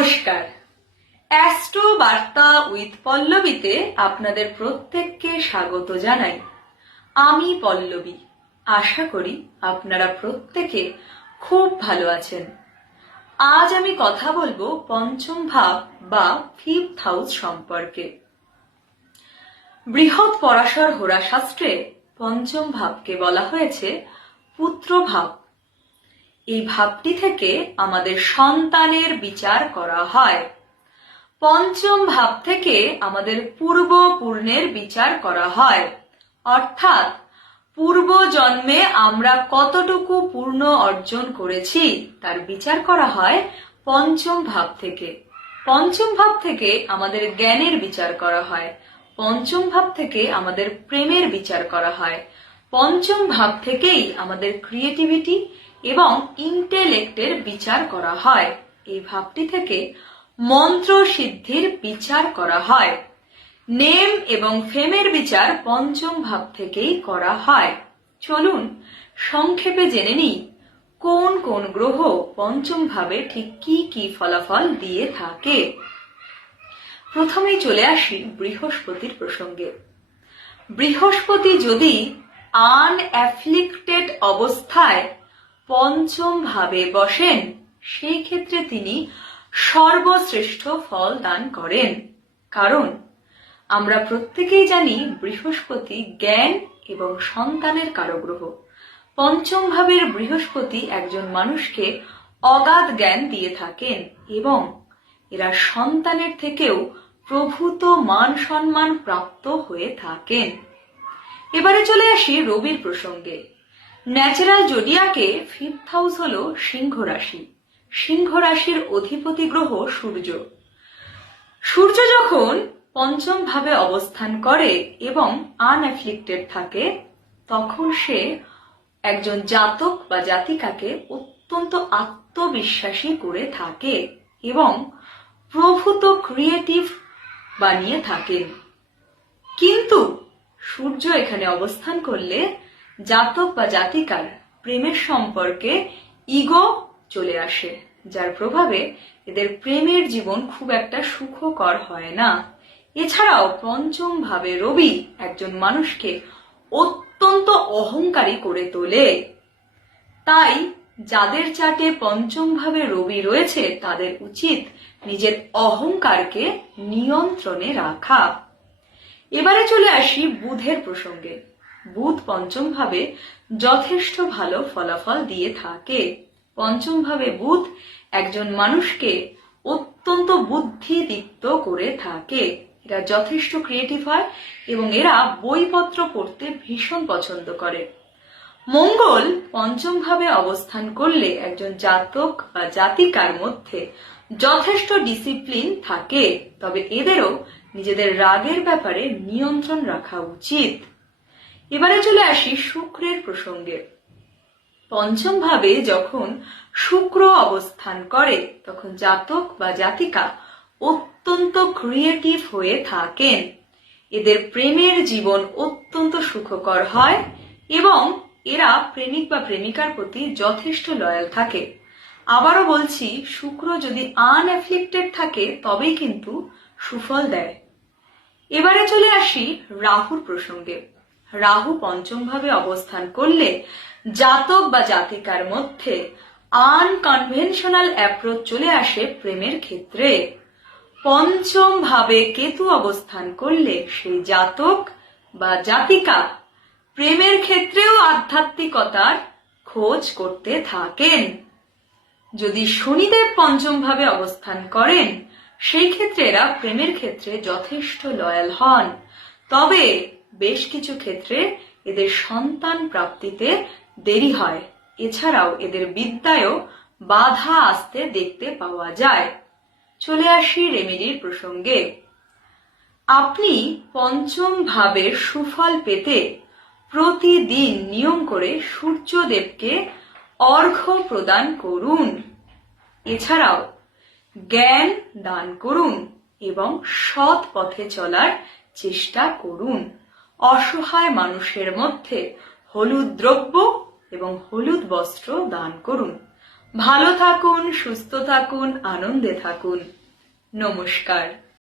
নমস্কার। অ্যাস্ট্রো বার্তা উইথ পল্লবীতে আপনাদের প্রত্যেককে স্বাগত জানাই। আমি পল্লবী। আশা করি আপনারা প্রত্যেকে খুব ভালো আছেন। আজ আমি কথা বলবো পঞ্চম ভাব বা 5th হাউস সম্পর্কে। বৃহৎ পরাশর হোরাশাস্ত্রে পঞ্চম ভাবকে বলা হয়েছে পুত্র ভাব। এই ভাবটি থেকে আমাদের সন্তানের বিচার করা হয়। পঞ্চম ভাব থেকে আমাদের পূর্ব পুণ্যের বিচার করা হয়, অর্থাৎ পূর্ব জন্মে আমরা কতটুকু পুণ্য অর্জন করেছি তার বিচার করা হয় পঞ্চম ভাব থেকে। পঞ্চম ভাব থেকে আমাদের জ্ঞানের বিচার করা হয়, পঞ্চম ভাব থেকে আমাদের প্রেমের বিচার করা হয়, পঞ্চম ভাব থেকেই আমাদের ক্রিয়েটিভিটি এবং ইন্টেলেক্টের বিচার করা হয়। এই ভাবটি থেকে মন্ত্র সিদ্ধির বিচার করা হয়। নেম এবং ফেমের বিচার পঞ্চম ভাব থেকেই করা হয়। চলুন সংক্ষেপে জেনে নিই কোন কোন গ্রহ পঞ্চম ভাবে ঠিক কি কি ফলাফল দিয়ে থাকে। প্রথমেই চলে আসি বৃহস্পতির প্রসঙ্গে। বৃহস্পতি যদি আনঅ্যাফ্লিক্টেড অবস্থায় পঞ্চম ভাবে বসেন, সেই ক্ষেত্রে তিনি সর্বশ্রেষ্ঠ ফল দান করেন। কারণ আমরা প্রত্যেকেই জানি বৃহস্পতি জ্ঞান এবং সন্তানের কারগ্রহ। পঞ্চম ভাবের বৃহস্পতি একজন মানুষকে অগাধ জ্ঞান দিয়ে থাকেন এবং এরা সন্তানের থেকেও প্রভূত মান সম্মান প্রাপ্ত হয়ে থাকেন। এবারে চলে আসি রবির প্রসঙ্গে। ন্যাচারাল জোডিয়াকে 5th হাউস হলো সিংহ রাশি। সিংহ রাশির অধিপতি গ্রহ সূর্য। সূর্য যখন পঞ্চম ভাবে অবস্থান করে এবং আনঅ্যাফ্লিক্টেড থাকে, তখন সে একজন জাতক বা জাতিকাকে অত্যন্ত আত্মবিশ্বাসী করে থাকে এবং প্রভূত ক্রিয়েটিভ বানিয়ে থাকেন। কিন্তু সূর্য এখানে অবস্থান করলে জাতক বা জাতিকার প্রেমের সম্পর্কে ইগো চলে আসে, যার প্রভাবে এদের প্রেমের জীবন খুব একটা সুখকর হয় না। এছাড়াও পঞ্চম ভাবে রবি একজন মানুষকে অত্যন্ত অহংকারী করে তোলে। তাই যাদের চার্টে পঞ্চম ভাবে রবি রয়েছে তাদের উচিত নিজের অহংকারকে নিয়ন্ত্রণে রাখা। এবারে চলে আসি বুধের প্রসঙ্গে। বুধ পঞ্চম ভাবে যথেষ্ট ভালো ফলাফল দিয়ে থাকে। পঞ্চম ভাবে বুধ একজন মানুষকে অত্যন্ত বুদ্ধিদীপ্ত করে থাকে। এরা যথেষ্ট ক্রিয়েটিভ হয় এবং এরা বইপত্র পড়তে ভীষণ পছন্দ করে। মঙ্গল পঞ্চম ভাবে অবস্থান করলে একজন জাতক বা জাতিকার মধ্যে যথেষ্ট ডিসিপ্লিন থাকে, তবে এদেরও নিজেদের রাগের ব্যাপারে নিয়ন্ত্রণ রাখা উচিত। এবারে চলে আসি শুক্রের প্রসঙ্গে। পঞ্চম ভাবে যখন শুক্র অবস্থান করে তখন জাতক বা জাতিকা অত্যন্ত ক্রিয়েটিভ হয়ে থাকেন। এদের প্রেমের জীবন অত্যন্ত সুখকর হয় এবং এরা প্রেমিক বা প্রেমিকার প্রতি যথেষ্ট লয়াল থাকে। আবারও বলছি, শুক্র যদি আনঅ্যাফ্লিক্টেড থাকে তবেই কিন্তু সুফল দেয়। এবারে চলে আসি রাহুর প্রসঙ্গে। রাহু পঞ্চম ভাবে অবস্থান করলে জাতক বা জাতিকার মধ্যে আনকনভেনশনাল অ্যাপ্রোচ চলে আসে প্রেমের ক্ষেত্রে। পঞ্চম ভাবে কেতু অবস্থান করলে সেই জাতক বা জাতিকা প্রেমের ক্ষেত্রেও আধ্যাত্মিকতার খোঁজ করতে থাকেন। যদি শনিদেব পঞ্চম ভাবে অবস্থান করেন, সেই ক্ষেত্রে এরা প্রেমের ক্ষেত্রে যথেষ্ট লয়াল হন, তবে বেশ কিছু ক্ষেত্রে এদের সন্তান প্রাপ্তিতে দেরি হয়। এছাড়াও এদের বিদ্যায়ও বাধা আসতে দেখতে পাওয়া যায়। চলে আসি রেমেডির প্রসঙ্গে। আপনি পঞ্চম ভাবের সুফল পেতে প্রতিদিন নিয়ম করে সূর্যদেবকে অর্ঘ্য প্রদান করুন। এছাড়াও জ্ঞান দান করুন এবং সৎ পথে চলার চেষ্টা করুন। অসহায় মানুষের মধ্যে হলুদ দ্রব্য এবং হলুদ বস্ত্র দান করুন। ভালো থাকুন, সুস্থ থাকুন, আনন্দে থাকুন। নমস্কার।